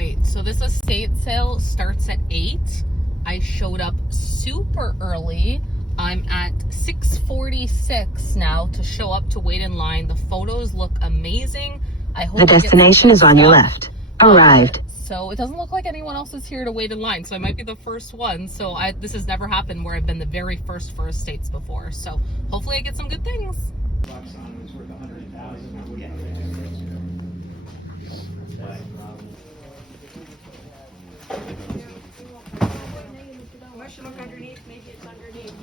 right, so this estate sale starts at 8. I showed up super early. I'm at 6:46 now to show up to wait in line. The photos look amazing. I hope the destination is on your left. Arrived. So it doesn't look like anyone else is here to wait in line, so I might be the first one. So this has never happened where I've been the very first for estates before. So hopefully I get some good things. Unless you look underneath, maybe it's underneath.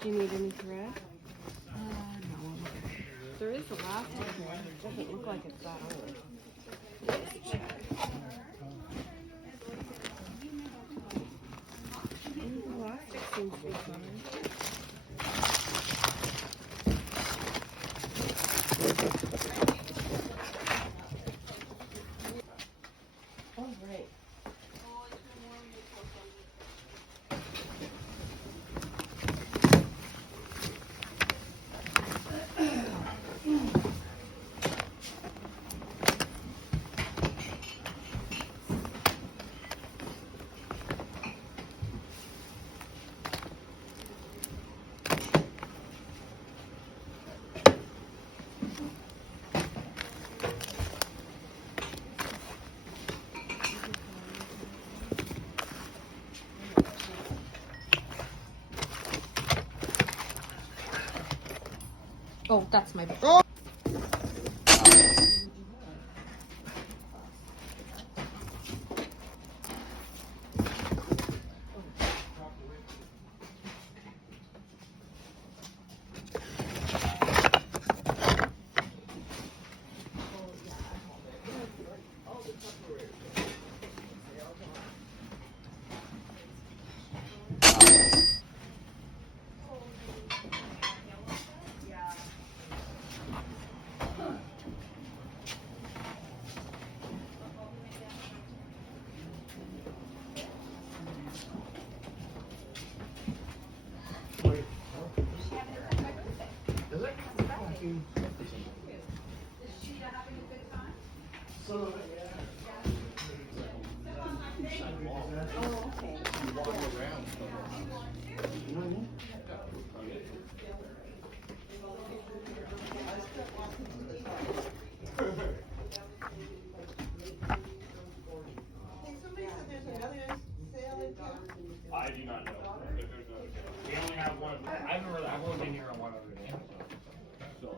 Do you need any thread? No. There is elastic thread. It doesn't look like it's that old. The elastic seems to be fine. Oh, right. Oh, that's my bag. I do not know. We only have one. I've only been here on one other day. So.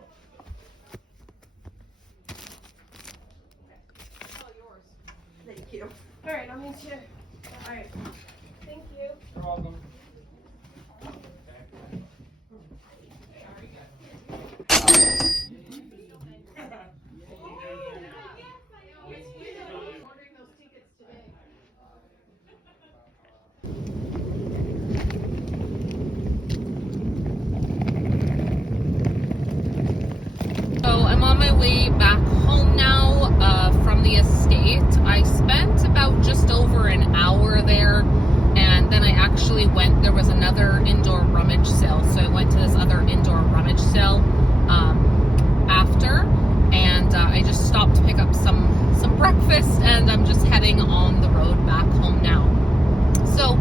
All yours. Thank you. All right, I'll meet you. All right. Thank you. You're welcome. Way back home now from the estate. I spent about just over an hour there, and then I actually went, there was another indoor rummage sale, so I went to this other indoor rummage sale after, and I just stopped to pick up some breakfast, and I'm just heading on the road back home now. So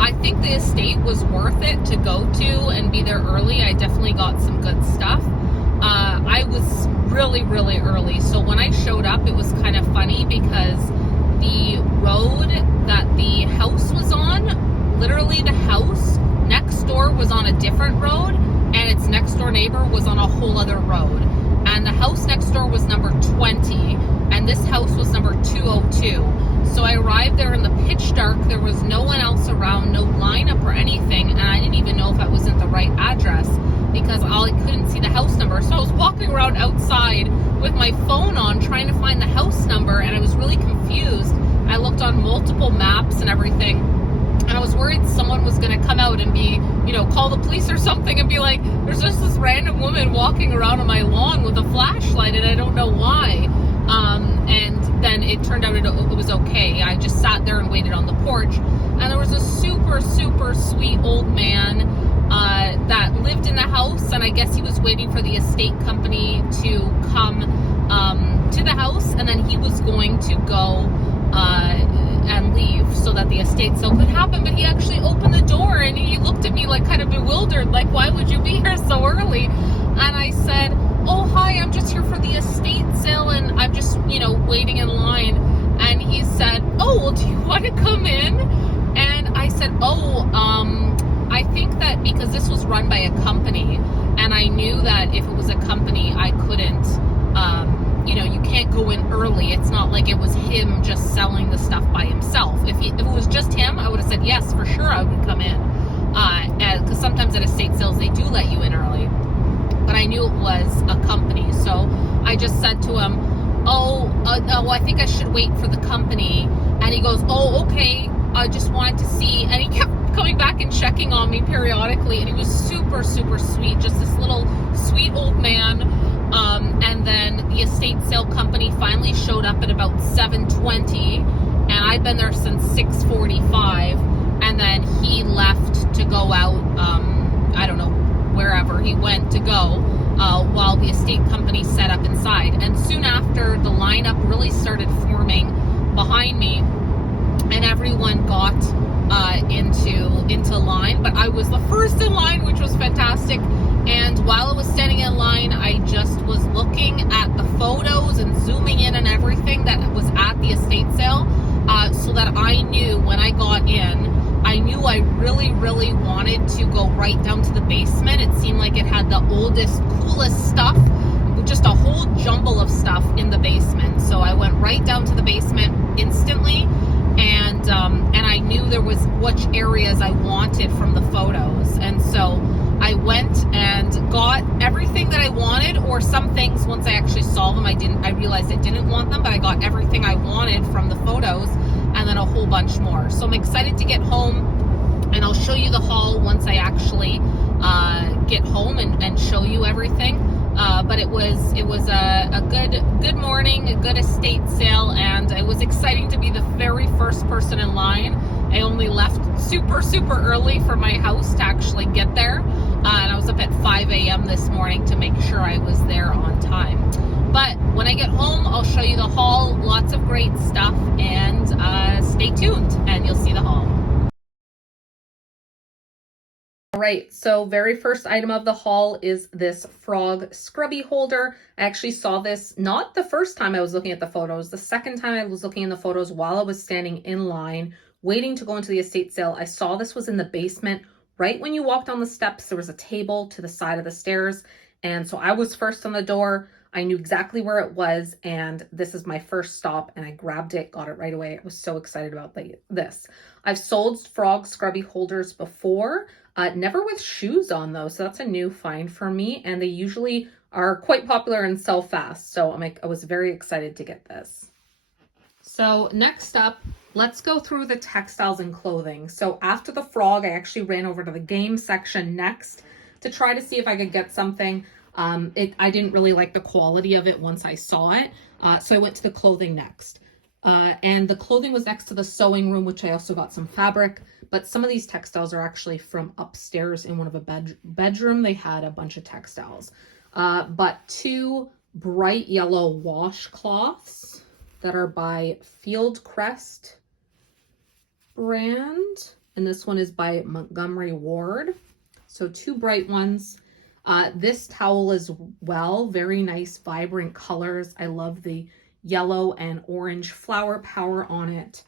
I think the estate was worth it to go to and be there early. I definitely got some good stuff. I was really early, so when I showed up it was kind of funny because the road that the house was on, literally the house next door was on a different road, and its next door neighbor was on a whole other road, and the house next door was number 20 and this house was number 202. So I arrived there in the pitch dark. There was no one else around, no lineup or anything, and I didn't even know if I was at the right address because I couldn't see the house number. So I was walking around outside with my phone on trying to find the house number, and I was really confused. I looked on multiple maps and everything, and I was worried someone was going to come out and be, call the police or something and be like, there's just this random woman walking around on my lawn with a flashlight and I don't know why. And then it turned out it was okay. I just sat there and waited on the porch, and there was a super, super sweet old man that lived in the house, and I guess he was waiting for the estate company to come to the house, and then he was going to go and leave so that the estate sale could happen. But he actually opened the door and he looked at me like kind of bewildered, like, why would you be here so early? And I said, oh, hi, I'm just here for the estate sale and I'm just, waiting in line. And he said, oh, well, do you want to come in? And I said, I think that because this was run by a company, and I knew that if it was a company, I couldn't, you can't go in early. It's not like it was him just selling the stuff by himself. If it was just him, I would have said, yes, for sure, I would come in. Because sometimes at estate sales, they do let you in early. But I knew it was a company. So I just said to him, I think I should wait for the company. And he goes, oh, okay, I just wanted to see. And he kept coming back and checking on me periodically. And he was super, super sweet. Just this little sweet old man. And then the estate sale company finally showed up at about 7:20. And I've been there since 6:45. And then he left to go out, I don't know, wherever he went to go, while the estate company set up inside. And soon after, the lineup really started forming behind me, and everyone got into line. But I was the first in line, which was fantastic. And while I was standing in line, I just was looking at the photos and zooming in and everything that was at the estate sale, so that I knew when I got in, I knew I really, really wanted to go right down to the basement. It seemed like it had the oldest, coolest stuff, just a whole jumble of stuff in the basement. So I went right down to the basement instantly, and I knew there was which areas I wanted from the photos. And so I went and got everything that I wanted, or some things once I actually saw them, I realized I didn't want them, but I got everything I wanted from the photos, and then a whole bunch more. So I'm excited to get home, and I'll show you the haul once I actually get home and show you everything. But it was a good morning, a good estate sale, and it was exciting to be the very first person in line. I only left super, super early for my house to actually get there, and I was up at 5 a.m. this morning to make sure I was there on time. But when I get home, I'll show you the haul, lots of great stuff, and stay tuned and you'll see the haul. All right, so very first item of the haul is this frog scrubby holder. I actually saw this not the first time I was looking at the photos, the second time I was looking in the photos while I was standing in line waiting to go into the estate sale. I saw this was in the basement. Right when you walked down the steps, there was a table to the side of the stairs. And so I was first on the door. I knew exactly where it was, and this is my first stop, and I grabbed it, got it right away. I was so excited about this. I've sold frog scrubby holders before, never with shoes on though, so that's a new find for me, and they usually are quite popular and sell fast, so I was very excited to get this. So next up, let's go through the textiles and clothing. So after the frog, I actually ran over to the game section next to try to see if I could get something. I didn't really like the quality of it once I saw it, so I went to the clothing next. And the clothing was next to the sewing room, which I also got some fabric, but some of these textiles are actually from upstairs in one of a bedroom. They had a bunch of textiles, but two bright yellow washcloths that are by Fieldcrest brand, and this one is by Montgomery Ward. So two bright ones. This towel as well, very nice, vibrant colors. I love the yellow and orange flower power on it.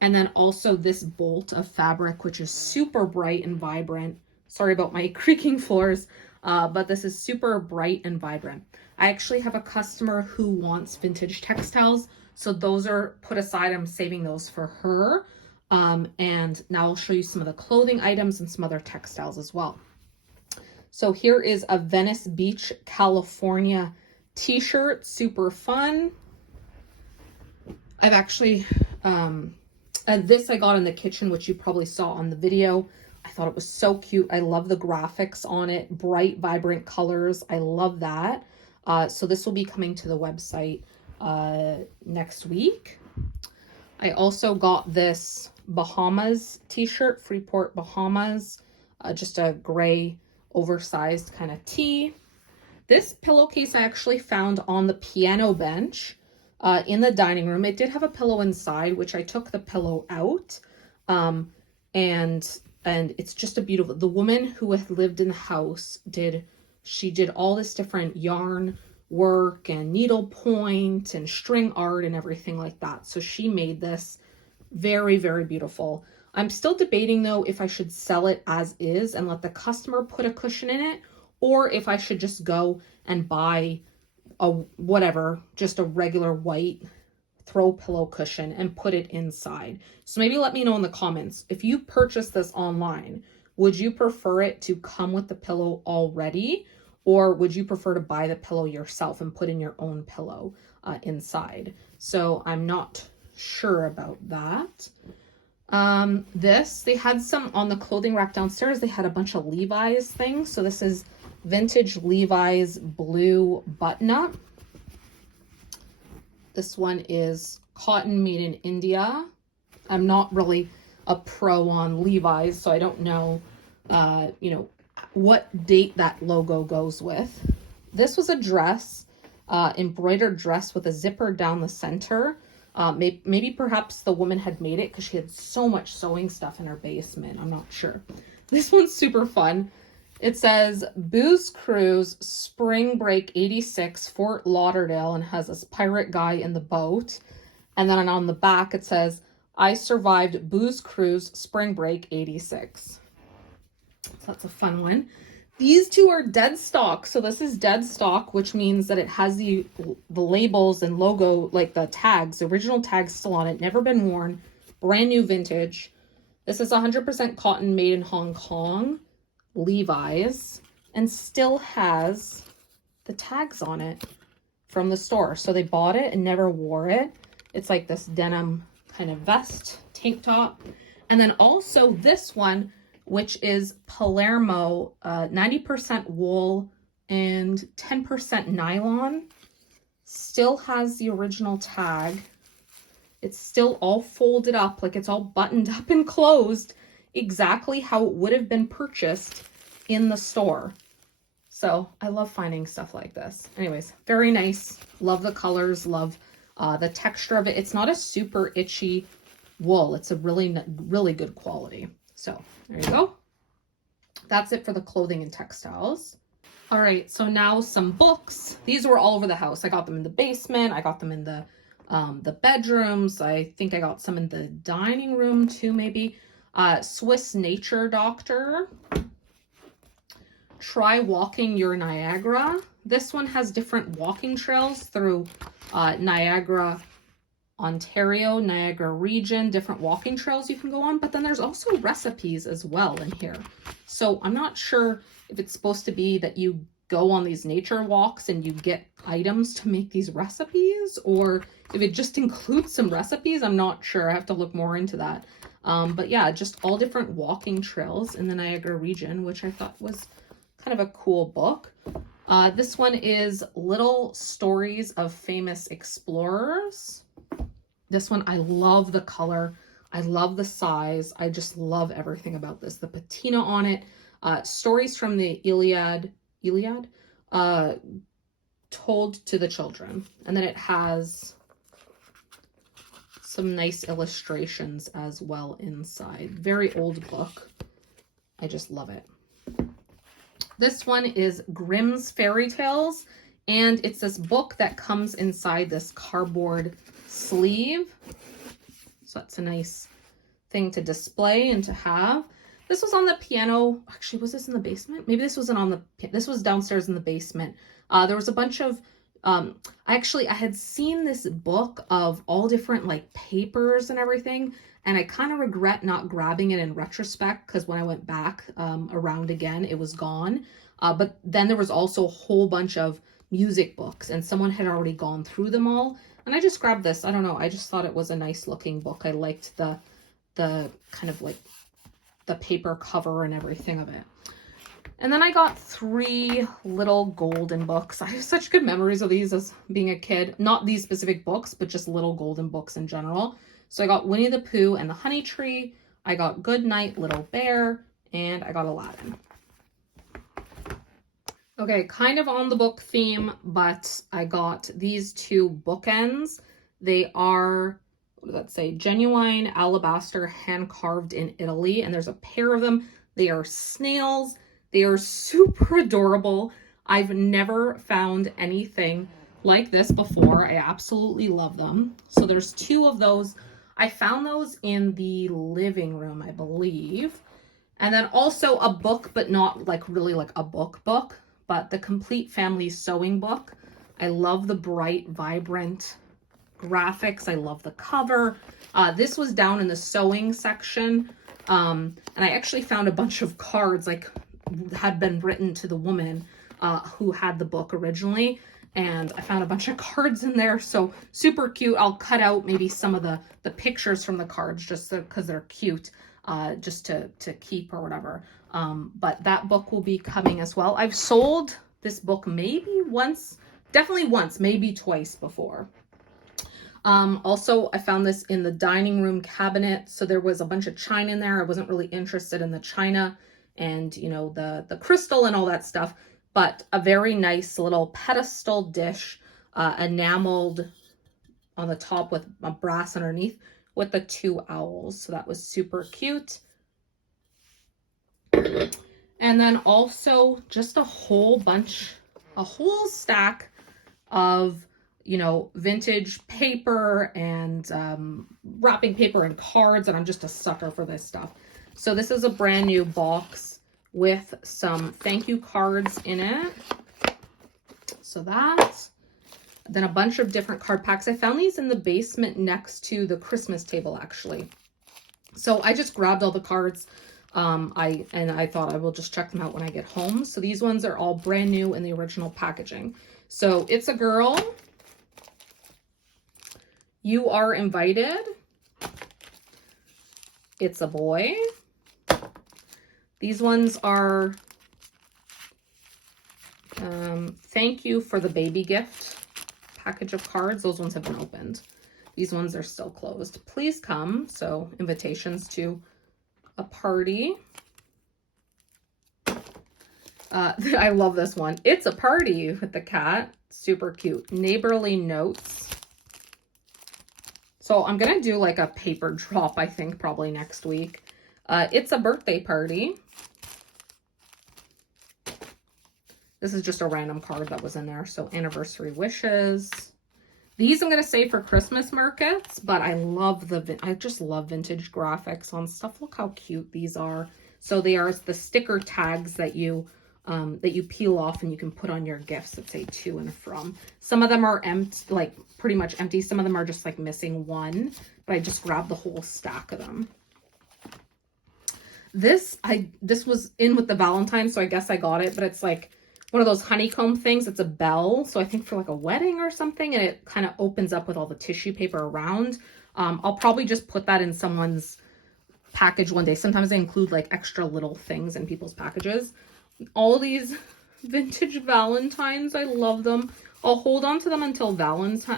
And then also this bolt of fabric, which is super bright and vibrant. Sorry about my creaking floors, but this is super bright and vibrant. I actually have a customer who wants vintage textiles, So those are put aside. I'm saving those for her. And now I'll show you some of the clothing items and some other textiles as well. So here is a Venice Beach, California t-shirt, super fun. I've actually, this I got in the kitchen, which you probably saw on the video. I thought it was so cute. I love the graphics on it, bright, vibrant colors. I love that. So this will be coming to the website next week. I also got this Bahamas t-shirt, Freeport, Bahamas, just a gray oversized kind of tee. This pillowcase I actually found on the piano bench in the dining room. It did have a pillow inside, which I took the pillow out. And it's just a beautiful, the woman who had lived in the house she did all this different yarn work and needlepoint and string art and everything like that. So she made this very, very beautiful. I'm still debating though if I should sell it as is and let the customer put a cushion in it, or if I should just go and buy just a regular white throw pillow cushion and put it inside. So maybe let me know in the comments, if you purchase this online, would you prefer it to come with the pillow already, or would you prefer to buy the pillow yourself and put in your own pillow inside? So I'm not sure about that. They had some on the clothing rack downstairs. They had a bunch of Levi's things. So this is vintage Levi's blue button up. This one is cotton made in India. I'm not really a pro on Levi's, so I don't know, what date that logo goes with. This was a dress, embroidered dress with a zipper down the center. Maybe perhaps the woman had made it because she had so much sewing stuff in her basement. I'm not sure. This one's super fun. It says Booze Cruise Spring Break 86 Fort Lauderdale, and has this pirate guy in the boat. And then on the back it says, I survived Booze Cruise Spring Break 86. So that's a fun one. These two are dead stock. So this is dead stock, which means that it has the labels and logo, like the tags, the original tags still on it, never been worn, brand new vintage. This is 100% cotton, made in Hong Kong, Levi's, and still has the tags on it from the store. So they bought it and never wore it. It's like this denim kind of vest, tank top. And then also this one, which is Palermo, 90% wool and 10% nylon. Still has the original tag. It's still all folded up, like it's all buttoned up and closed, exactly how it would have been purchased in the store. So I love finding stuff like this. Anyways, very nice. Love the colors, love the texture of it. It's not a super itchy wool. It's a really, really good quality. So there you go. That's it for the clothing and textiles. All right, so now some books. These were all over the house. I got them in the basement. I got them in the bedrooms. I think I got some in the dining room too, maybe. Swiss Nature Doctor. Try Walking Your Niagara. This one has different walking trails through Niagara, Ontario, Niagara region, different walking trails you can go on, but then there's also recipes as well in here. So I'm not sure if it's supposed to be that you go on these nature walks and you get items to make these recipes, or if it just includes some recipes. I'm not sure. I have to look more into that. But yeah, just all different walking trails in the Niagara region, which I thought was kind of a cool book. This one is Little Stories of Famous Explorers. This one, I love the color. I love the size. I just love everything about this. The patina on it. Stories from the Iliad, told to the children. And then it has some nice illustrations as well inside. Very old book. I just love it. This one is Grimm's Fairy Tales, and it's this book that comes inside this cardboard sleeve. So that's a nice thing to display and to have. This was on the piano. Actually, was this in the basement? Maybe this wasn't on the, this was downstairs in the basement. There was a bunch of I had seen this book of all different like papers and everything, and I kind of regret not grabbing it in retrospect because when I went back around again, it was gone. But then there was also a whole bunch of music books, and someone had already gone through them all. And I just grabbed this. I don't know. I just thought it was a nice looking book. I liked the kind of like the paper cover and everything of it. And then I got 3 little golden books. I have such good memories of these as being a kid. Not these specific books, but just little golden books in general. So I got Winnie the Pooh and the Honey Tree. I got Good Night, Little Bear. And I got Aladdin. Okay, kind of on the book theme, but I got these 2 bookends. They are, what does that say? Genuine alabaster, hand carved in Italy. And there's a pair of them. They are snails. They are super adorable. I've never found anything like this before. I absolutely love them. So there's 2 of those. I found those in the living room, I believe. And then also a book, but not like really like a book, but the Complete Family Sewing book. I love the bright, vibrant graphics. I love the cover. This was down in the sewing section. And I actually found a bunch of cards like had been written to the woman who had the book originally, and I found a bunch of cards in there, so super cute. I'll cut out maybe some of the pictures from the cards just because they're cute, just to keep or whatever. But that book will be coming as well. I've sold this book maybe once, definitely once, maybe twice before. Also, I found this in the dining room cabinet, so there was a bunch of china in there. I wasn't really interested in the china and, you know, the crystal and all that stuff, but a very nice little pedestal dish, enameled on the top with a brass underneath with the 2 owls. So that was super cute. And then also just a whole stack of, you know, vintage paper and wrapping paper and cards, and I'm just a sucker for this stuff. So this is a brand new box with some thank you cards in it. So that, then a bunch of different card packs. I found these in the basement next to the Christmas table, actually. So I just grabbed all the cards. I thought I will just check them out when I get home. So these ones are all brand new in the original packaging. So It's a Girl, You Are Invited, It's a Boy. These ones are thank you for the baby gift package of cards. Those ones have been opened. These ones are still closed. Please come. So invitations to a party. I love this one. It's a Party with the cat. Super cute. Neighborly notes. So I'm going to do like a paper drop, I think, probably next week. It's a Birthday Party. This is just a random card that was in there. So anniversary wishes. These I'm going to save for Christmas markets, but I just love vintage graphics on stuff. Look how cute these are. So they are the sticker tags that you peel off and you can put on your gifts that say to and from. Some of them are empty, like pretty much empty. Some of them are just like missing one, but I just grabbed the whole stack of them. This was in with the Valentine, so I guess I got it, but it's like one of those honeycomb things. It's a bell, so I think for like a wedding or something, and it kind of opens up with all the tissue paper around. I'll probably just put that in someone's package one day. Sometimes I include like extra little things in people's packages. All these vintage Valentines, I love them. I'll hold on to them until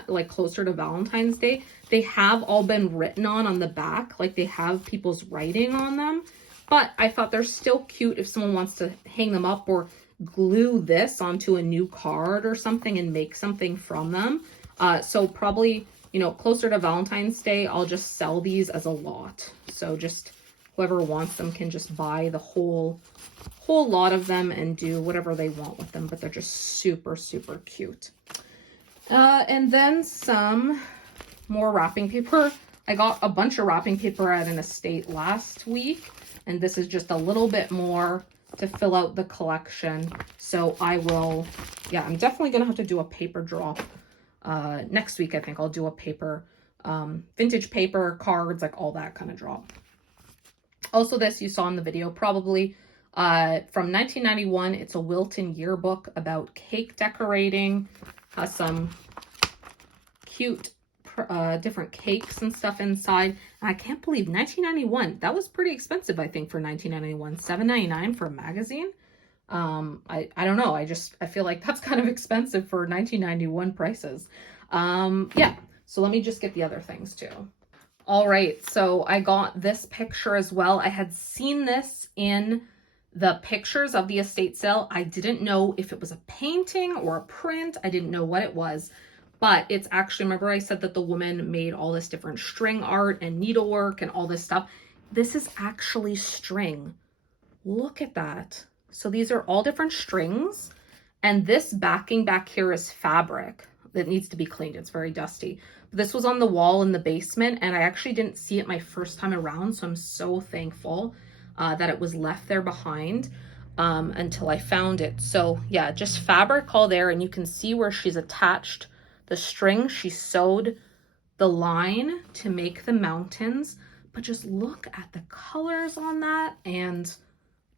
like closer to Valentine's Day. They have all been written on the back, like they have people's writing on them, but I thought they're still cute if someone wants to hang them up or glue this onto a new card or something and make something from them. So probably, you know, closer to Valentine's Day, I'll just sell these as a lot. So just whoever wants them can just buy the whole lot of them and do whatever they want with them, but they're just super, super cute. And then some more wrapping paper. I got a bunch of wrapping paper at an estate last week, and this is just a little bit more to fill out the collection. So I will, yeah, I'm definitely gonna have to do a paper draw. Next week, I think I'll do a paper, vintage paper, cards, like all that kind of draw. Also, this you saw in the video probably, from 1991. It's a Wilton yearbook about cake decorating. Has some cute different cakes and stuff inside. And I can't believe 1991. That was pretty expensive, I think, for 1991. $7.99 for a magazine. I don't know. I feel like that's kind of expensive for 1991 prices. Yeah. So let me just get the other things too. All right, so I got this picture as well. I had seen this in the pictures of the estate sale. I didn't know if it was a painting or a print. I didn't know what it was, but it's actually, remember I said that the woman made all this different string art and needlework and all this stuff. This is actually string. Look at that. So these are all different strings, and this backing back here is fabric that needs to be cleaned. It's very dusty. This was on the wall in the basement, and I actually didn't see it my first time around, so I'm so thankful that it was left there behind until I found it. So yeah, just fabric all there, and you can see where she's attached the string. She sewed the line to make the mountains, but just look at the colors on that, and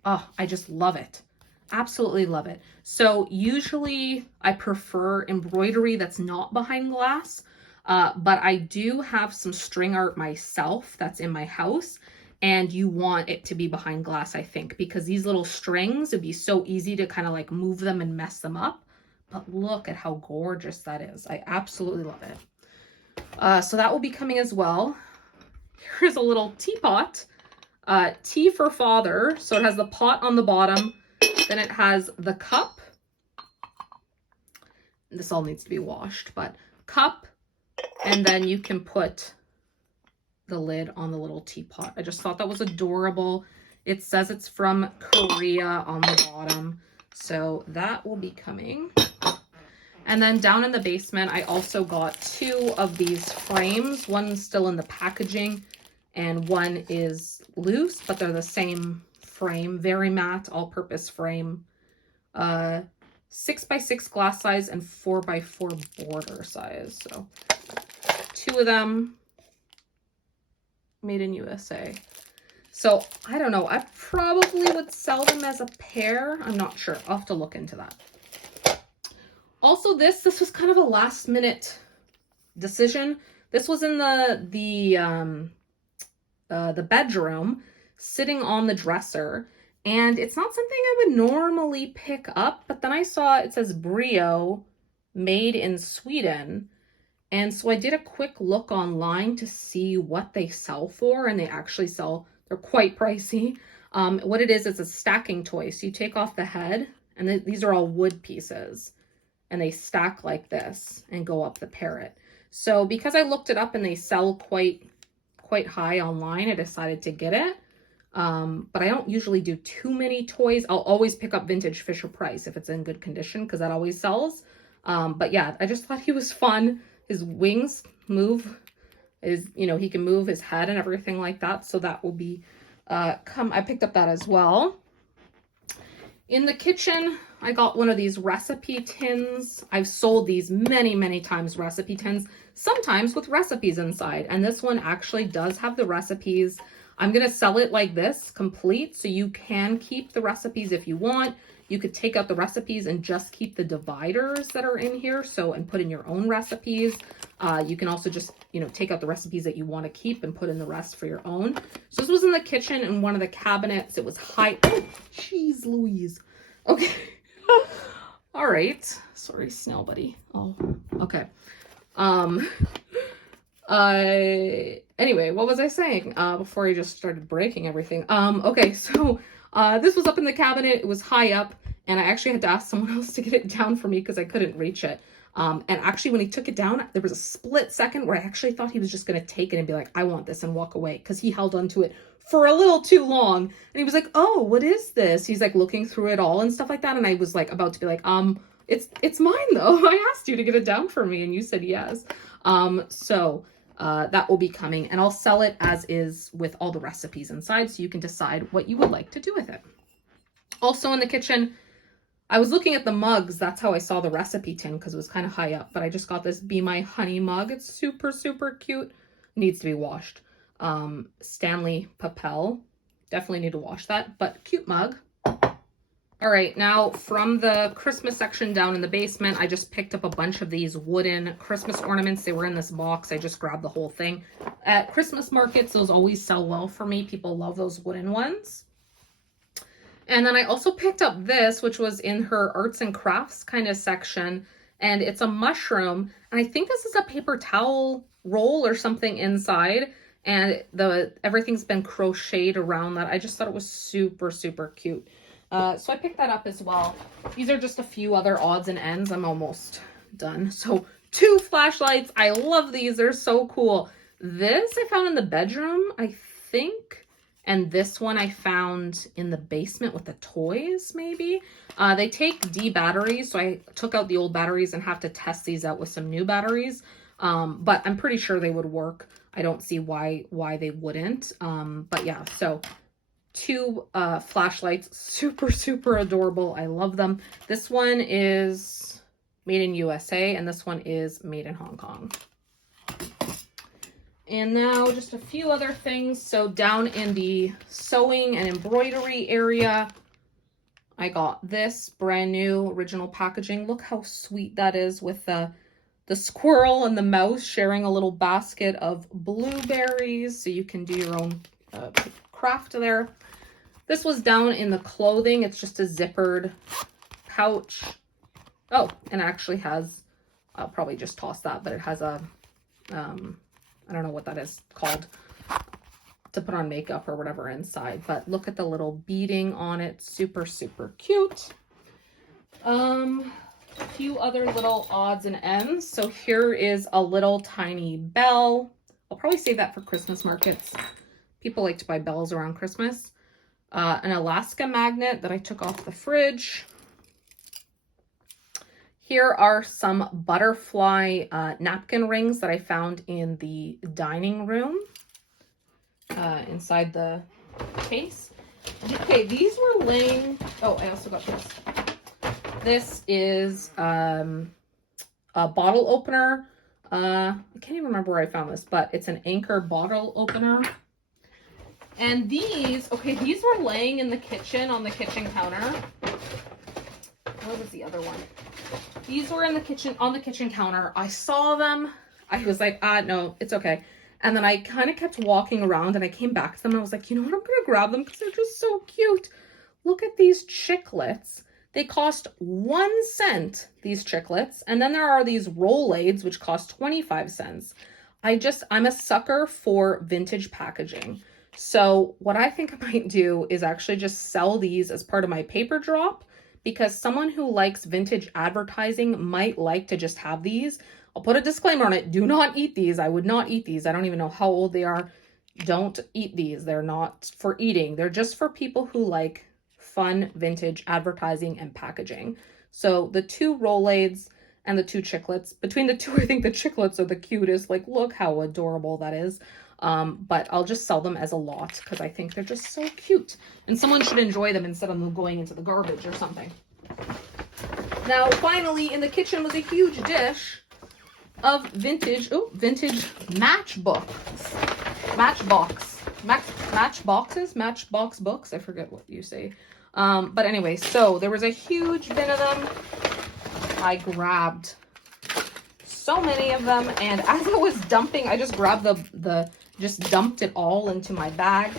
oh, I just love it. Absolutely love it. So usually I prefer embroidery that's not behind glass, but I do have some string art myself that's in my house, and you want it to be behind glass, I think, because these little strings, it'd be so easy to kind of like move them and mess them up. But look at how gorgeous that is. I absolutely love it. So that will be coming as well. Here's a little teapot. Tea for father. So it has the pot on the bottom. Then it has the cup. This all needs to be washed, but cup. And then you can put the lid on the little teapot. I just thought that was adorable. It says it's from Korea on the bottom. So that will be coming. And then down in the basement, I also got 2 of these frames. One's still in the packaging and one is loose, but they're the same frame, very matte, all-purpose frame. 6x6 glass size and 4x4 border size. So 2 of them, made in USA. So I don't know, I probably would sell them as a pair. I'm not sure. I'll have to look into that. Also, this was kind of a last minute decision. This was in the bedroom, sitting on the dresser, and it's not something I would normally pick up, but then I saw it says Brio, made in Sweden, and so I did a quick look online to see what they sell for, and they actually sell, they're quite pricey. What it is, it's a stacking toy. So you take off the head, and these are all wood pieces, and they stack like this and go up the parrot. So because I looked it up and they sell quite high online, I decided to get it. But I don't usually do too many toys. I'll always pick up vintage Fisher Price if it's in good condition, because that always sells. But yeah, I just thought he was fun. His wings move, he can move his head and everything like that. So that will be, I picked up that as well. In the kitchen, I got one of these recipe tins. I've sold these many, many times, recipe tins, sometimes with recipes inside. And this one actually does have the recipes. I'm going to sell it like this, complete, so you can keep the recipes if you want. You could take out the recipes and just keep the dividers that are in here, and put in your own recipes. You can also just, take out the recipes that you want to keep and put in the rest for your own. So this was in the kitchen in one of the cabinets. It was high. Oh, jeez Louise. Okay. All right. Sorry, Snail Buddy. Oh, okay. Anyway, what was I saying before I just started breaking everything? Okay, so this was up in the cabinet. It was high up, and I actually had to ask someone else to get it down for me because I couldn't reach it. And actually, when he took it down, there was a split second where I actually thought he was just going to take it and be like, I want this, and walk away, because he held onto it for a little too long. And he was like, oh, what is this? He's like looking through it all and stuff like that. And I was like about to be like, it's mine though. I asked you to get it down for me and you said yes. So that will be coming, and I'll sell it as is with all the recipes inside, so you can decide what you would like to do with it. Also in the kitchen, I was looking at the mugs. That's how I saw the recipe tin because it was kind of high up. But I just got this Be My Honey mug. It's super, super cute. Needs to be washed. Stanley Papel. Definitely need to wash that. But cute mug. All right, now from the Christmas section down in the basement, I just picked up a bunch of these wooden Christmas ornaments. They were in this box. I just grabbed the whole thing. At Christmas markets, those always sell well for me. People love those wooden ones. And then I also picked up this, which was in her arts and crafts kind of section. And it's a mushroom. And I think this is a paper towel roll or something inside. And everything's been crocheted around that. I just thought it was super, super cute. So I picked that up as well. These are just a few other odds and ends. I'm almost done. So 2 flashlights. I love these. They're so cool. This I found in the bedroom, I think. And this one I found in the basement with the toys, maybe. They take D batteries. So I took out the old batteries and have to test these out with some new batteries. But I'm pretty sure they would work. I don't see why they wouldn't. But yeah, so 2 flashlights, super, super adorable. I love them. This one is made in USA and this one is made in Hong Kong. And now just a few other things. So down in the sewing and embroidery area, I got this brand new original packaging. Look how sweet that is with the squirrel and the mouse sharing a little basket of blueberries. So you can do your own craft there. This was down in the clothing. It's just a zippered pouch. Oh, and it actually has, I'll probably just toss that, but it has a, I don't know what that is called, to put on makeup or whatever inside. But look at the little beading on it. Super, super cute. A few other little odds and ends. So here is a little tiny bell. I'll probably save that for Christmas markets. People like to buy bells around Christmas. An Alaska magnet that I took off the fridge. Here are some butterfly napkin rings that I found in the dining room inside the case. Okay, these were laying... Oh, I also got this. This is a bottle opener. I can't even remember where I found this, but it's an Anchor bottle opener. And these, okay, these were laying in the kitchen on the kitchen counter. What was the other one? These were in the kitchen, on the kitchen counter. I saw them. I was like, no, it's okay. And then I kind of kept walking around and I came back to them. And I was like, you know what? I'm going to grab them because they're just so cute. Look at these chiclets. They cost 1 cent, these chiclets. And then there are these Rolaids, which cost 25 cents. I'm a sucker for vintage packaging. So what I think I might do is actually just sell these as part of my paper drop, because someone who likes vintage advertising might like to just have these. I'll put a disclaimer on it. Do not eat these. I would not eat these. I don't even know how old they are. Don't eat these. They're not for eating. They're just for people who like fun vintage advertising and packaging. So the 2 Rolaids and the 2 chiclets. Between the 2, I think the chiclets are the cutest. Like, look how adorable that is. But I'll just sell them as a lot because I think they're just so cute. And someone should enjoy them instead of them going into the garbage or something. Now, finally, in the kitchen was a huge dish of vintage matchbox books. I forget what you say. But anyway, so there was a huge bin of them. I grabbed so many of them, and as I was dumping, I just grabbed just dumped it all into my bag.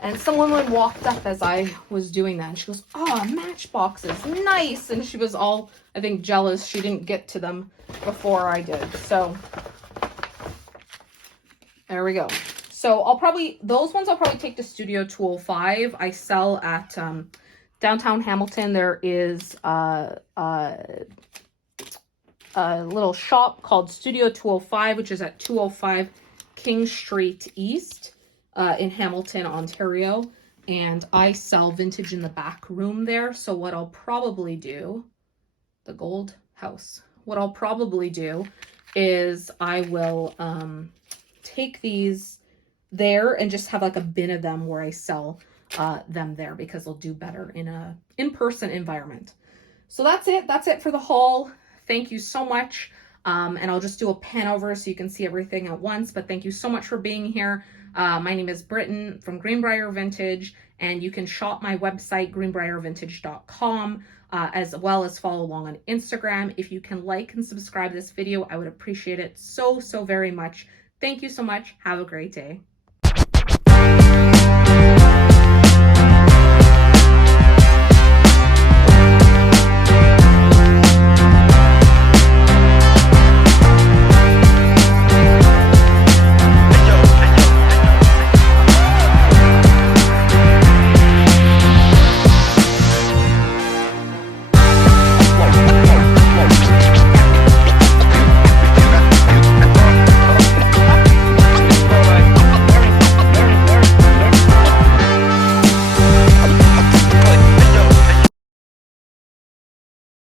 And some woman walked up as I was doing that, and she goes, "Oh, matchboxes, nice!" And she was all, I think, jealous she didn't get to them before I did. So there we go. So those ones I'll probably take to Studio 205. I sell at downtown Hamilton. There is a little shop called Studio 205, which is at 205 King Street East in Hamilton, Ontario. And I sell vintage in the back room there. So what I'll probably do, the gold house, what I'll probably do is I will take these there and just have like a bin of them where I sell them there because they'll do better in a in-person environment. So that's it. That's it for the haul. Thank you so much. And I'll just do a pan over so you can see everything at once. But thank you so much for being here. My name is Britton from Greenbrier Vintage, and you can shop my website, greenbriervintage.com, as well as follow along on Instagram. If you can like and subscribe this video, I would appreciate it so, so very much. Thank you so much. Have a great day.